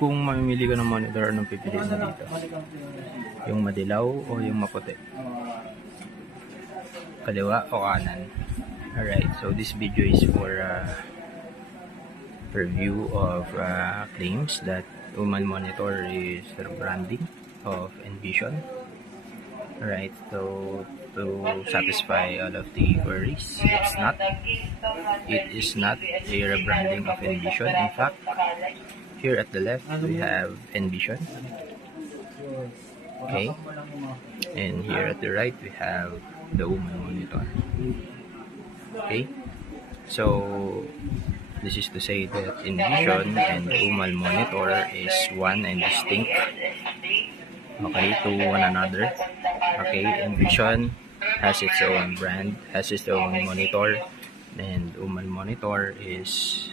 Kung mamimili ka ng monitor, anong pipiliin mo dito? Yung madilaw o yung maputi? Kaliwa o kanan? Alright, so this video is for review of claims that Uman monitor is rebranding of Envision. Alright, so to satisfy all of the queries, it is not a rebranding of Envision. In fact, here at the left we have Envision, okay, and here at the right we have the Uman monitor. Okay, so this is to say that Envision and Uman monitor is one and distinct, okay, to one another. Okay, Envision has its own brand, has its own monitor, and Uman monitor is